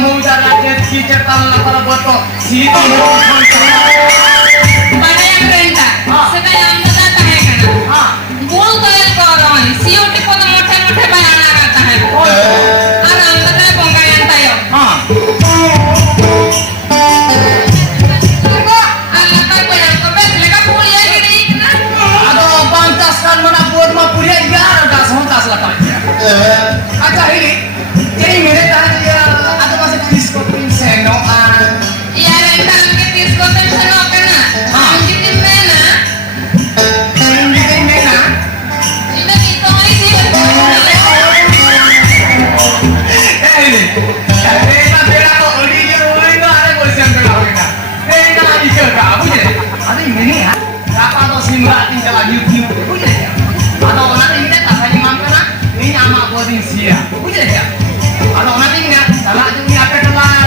mau jalan jet ski cetan kalau foto situ pada yang perintah supaya anda datang है करना बोल तो एक orang सीओटी को तो मोटे-मोटे बयाना करता है और anda का बोंगा yang tayo Allah का कोई आपको बेच लेगा पूरी है कि नहीं ना aduh pantas kan mana buat mah punya gar gas hontas lah kan aja ini jadi mere tadi ya ada masih diskotin senoan iya rentan ke diskotin seno kena mungkin mana ini mena ini kita ini sih ini bela kok original original ada kok siang bela original bela di kerja aku jadi ada ini ya apa tuh simrat tinggal YouTube aku jadi ya atau nanti ini tak hanya mampir ini nama buatin sia aku jadi ya atau nanti ini salah itu ini apa telah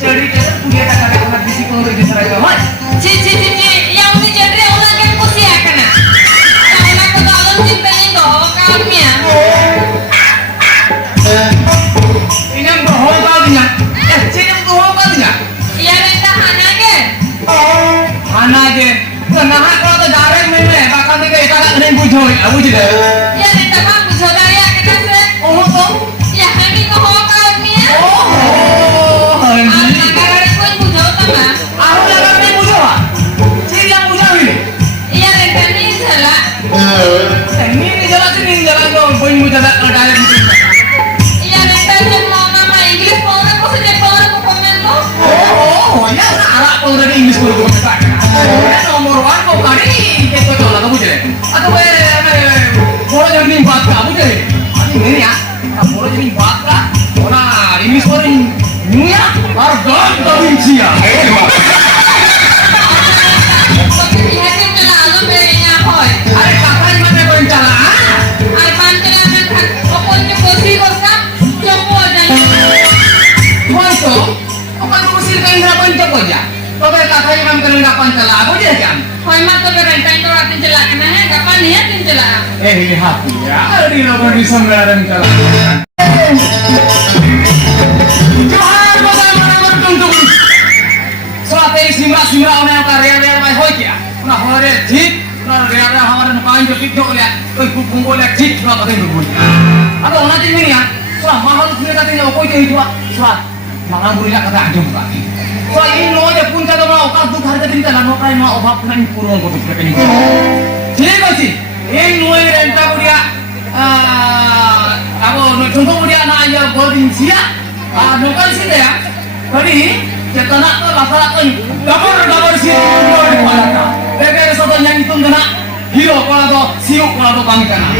jadi punya tak ada anak bisik untuk di sana juga Cici yang ini jadi orang kan kusi ya kena karena aku dalam cintain doh kami ini yang bohong kau dia cik yang bohong kau dia iya renta hana aja kenapa kalau tu direct mana bakal dia ikan kena bujoi aku jadi iya renta kan bujoda ya kena se oh tu ya kami ngomong kami ya oh anak kagak pun bujoda mah aku yang kena bujoi cik yang bujoi iya renta ni salah ini jalan dong poin bujoi direct iya renta yang mau nama Inggris mau aku sejak orang aku komen lo oh ya anak kau dari Inggris kau tu nomor one kau kali kita tu lah kamu jadi atau bola yang nimbat kamu jadi ini ya bola yang nimbat lah orang Inggris orang dunia harga provinsia Porque fíjate que la alo pequeña hoy ada kakak yang mana perencanaan al pantelan kan pokoknya kursi kan coba aja Konco, bukan mengusir ke Indra Ponco aja. Kau kakak yang kami kena pancala, aku dia jam. hoy mah tuh berenta itu ratin celak kena ya kapan ya tin celak Lihat ya, di nomor di sembilan kala. Johan, bagaimana bertuntung? Strategi simra orang karya mai hoy kia. Nah, hore jit, nah rea hamaran kain jepit jo lihat, kumpul lihat jit, nah pakai dulu. Ada orang ini ya, soal mahal punya katanya apa itu soal mahal punya kata aja bukan. Soal ini lo aja pun kata mau kau tuh harga tinggi lah, mau kau mau obak punya purun kau tuh ini. Jadi sih, ini lo yang renta punya, aku contoh punya anak aja boarding sia, nukan sih ya, tadi cetana tuh masalah tuh, gambar sih gambar di mana? Bebek satu yang itu kena hero kalau tuh siu kalau tuh pangkana.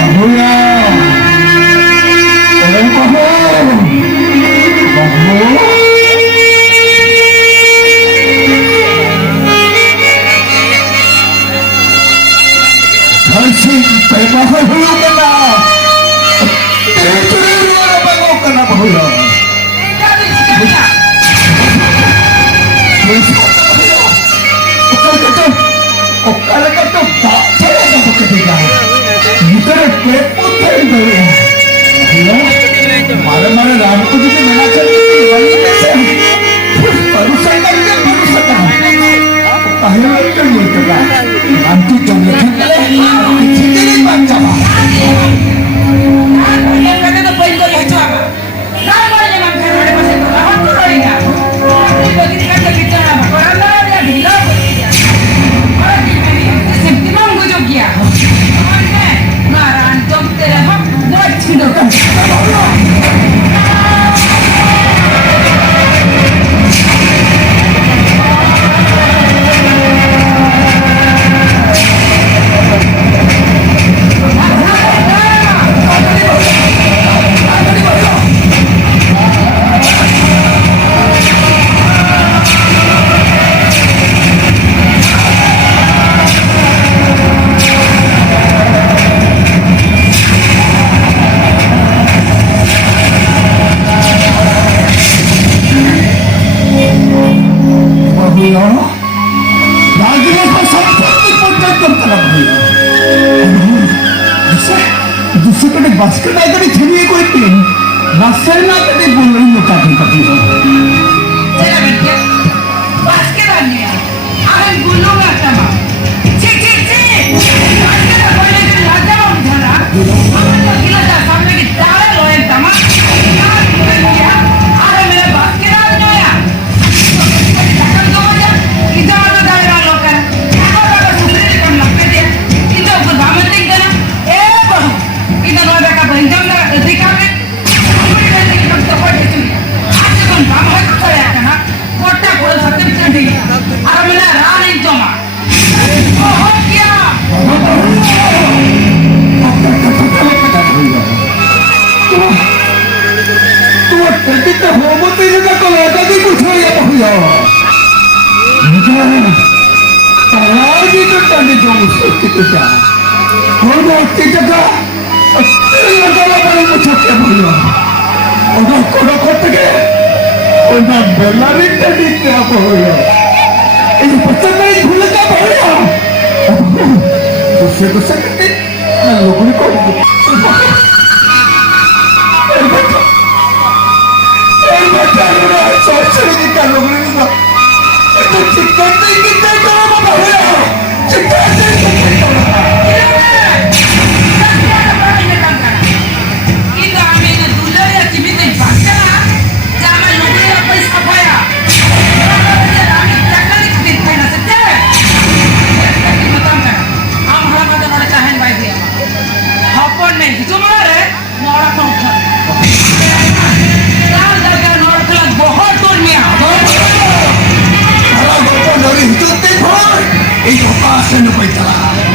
Bahuya, Hasil bahu hulu kena, itu luar bahu kena bahuya. Kalau kata tak saya tak bekerja, bukan keputusan dia. Ya, mana ram tu kita mana cari wali macam, baru saya kan baru saya. Akhirnya kan itu kan, nanti jangan kita sendiri macam. Yang kata tu poin kau yang apa? Nama yang macam ada masa tu, apa tu orang ini? Bagi kita kita apa? Orang lain yang bilang. Jogja, mana? Maran Jogja dah, buat cina kan? Basket aja di sini gue ini. Masih nak tadi boleh muka tapi. Saya berarti basketannya akan gulung aja mah. Cik. Basket boleh dilajar orang sana. Apa gila dah sampai kita jalan loh yang sama. Ya, ada mere basketan ya. Takkan kau aja kita ada daerah lokal. Apa sulit kan lakte dia. Kita ukur banget tinggal. Baru kita loh mereka benjam dah dikamen. Kita homo tidak kalau tadi percaya bahaya. Lagi tu tadi jauh kita dah. Homo tidak dah. Tidak kalau paling percaya bahaya. Orang kota ke, orang berlari tadi apa bahaya. Ini percaya gula tak bahaya. Dosa kita, lalu gula kau. Sorry kalau begini itu cikgu kita itu apa bahaya? Cikgu kita. Kita ambil dulu ya cipta pasca. Jangan lupa apa apa ya. Jangan jangan ikut main saja. Kita betul. Am hal ada ada cahen baik dia. Hapon nih, cuma re, orang mau. बहुत दूर में Kalau bapak dari itu timur, itu pasti nampak.